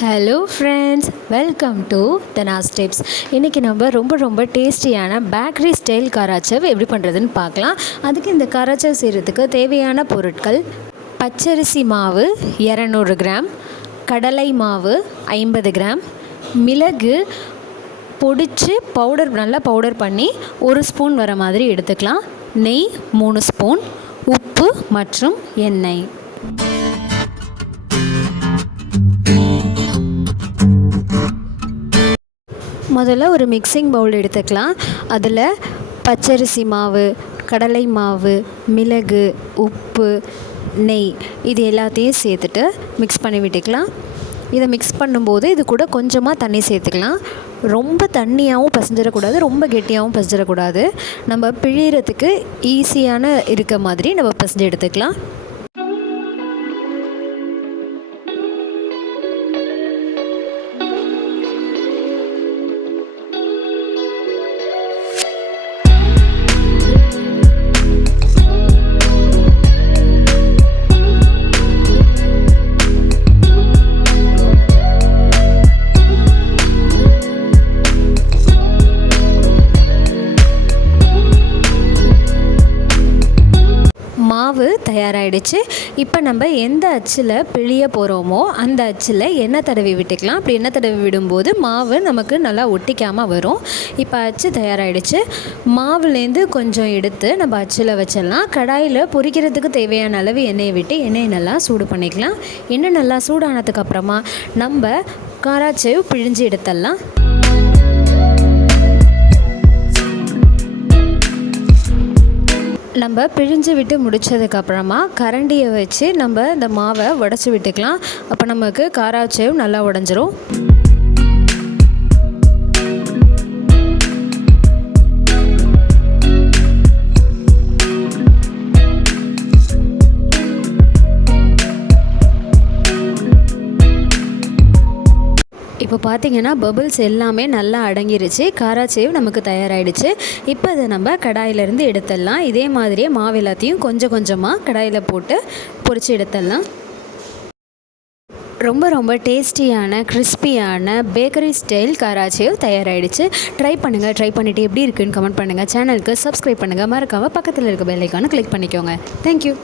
Hello friends welcome to Dhana's tips இன்றைக்கி நம்ம ரொம்ப ரொம்ப டேஸ்டியான பேக்கரி ஸ்டைல் கராச்சவ் எப்படி பண்ணுறதுன்னு பார்க்கலாம். அதுக்கு இந்த கராச்சவ் செய்கிறதுக்கு தேவையான பொருட்கள் பச்சரிசி மாவு இரநூறு கிராம் கடலை மாவு ஐம்பது கிராம் மிளகு பொடிச்சு பவுடர் நல்லா பவுடர் பண்ணி ஒரு ஸ்பூன் வர மாதிரி எடுத்துக்கலாம். நெய் மூணு ஸ்பூன் உப்பு மற்றும் எண்ணெய். முதல்ல ஒரு மிக்சிங் பவுல் எடுத்துக்கலாம். அதில் பச்சரிசி மாவு கடலை மாவு மிளகு உப்பு நெய் இது எல்லாத்தையும் சேர்த்துட்டு மிக்ஸ் பண்ணி விட்டுக்கலாம். இதை மிக்ஸ் பண்ணும்போது இது கூட கொஞ்சமாக தண்ணி சேர்த்துக்கலாம். ரொம்ப தண்ணியாகவும் பசஞ்சிடக்கூடாது ரொம்ப கெட்டியாகவும் பசஞ்சிடக்கூடாது. நம்ம பிழியறதுக்கு ஈஸியான இருக்க மாதிரி நம்ம பசஞ்சு எடுத்துக்கலாம். மாவு தயாராகிடுச்சு இப்போ நம்ம எந்த அச்சில் பிழிய போகிறோமோ அந்த அச்சில் எண்ணெய் தடவி விட்டுக்கலாம். அப்படி எண்ணெய் தடவி விடும்போது மாவு நமக்கு நல்லா ஒட்டிக்காமல் வரும். இப்போ அச்சு தயாராகிடுச்சு மாவுலேருந்து கொஞ்சம் எடுத்து நம்ம அச்சில் வச்சிடலாம். கடாயில் பொரிக்கிறதுக்கு தேவையான அளவு எண்ணெயை விட்டு எண்ணெயை நல்லா சூடு பண்ணிக்கலாம். எண்ணெய் நல்லா சூடானதுக்கப்புறமா நம்ம காராச்சேவ் பிழிஞ்சு எடுத்துடலாம். நம்ம பிழிஞ்சு விட்டு முடித்ததுக்கப்புறமா கரண்டியை வச்சு நம்ம இந்த மாவை உடச்சி விட்டுக்கலாம். அப்போ நமக்கு காராச்சேவும் நல்லா உடஞ்சிரும். இப்போ பார்த்தீங்கன்னா பபுள்ஸ் எல்லாமே நல்லா அடங்கிருச்சு. காராச்சேவ் நமக்கு தயாராகிடுச்சு இப்போ அதை நம்ம கடாயிலேருந்து எடுத்துடலாம். இதே மாதிரியே மாவு எல்லாத்தையும் கொஞ்சம் கொஞ்சமாக கடாயில் போட்டு பொறிச்சு எடுத்துடலாம். ரொம்ப ரொம்ப டேஸ்டியான கிறிஸ்பியான பேக்கரி ஸ்டைல் காராச்சேவ் தயாராகிடுச்சு ட்ரை பண்ணுங்கள் ட்ரை பண்ணிவிட்டு எப்படி இருக்குன்னு கமெண்ட் பண்ணுங்கள் சேனலுக்கு சப்ஸ்கிரைப் பண்ணுங்கள் மறக்காமல் பக்கத்தில் இருக்க பெல்லைக்கான கிளிக் பண்ணிக்கோங்க. தேங்க்யூ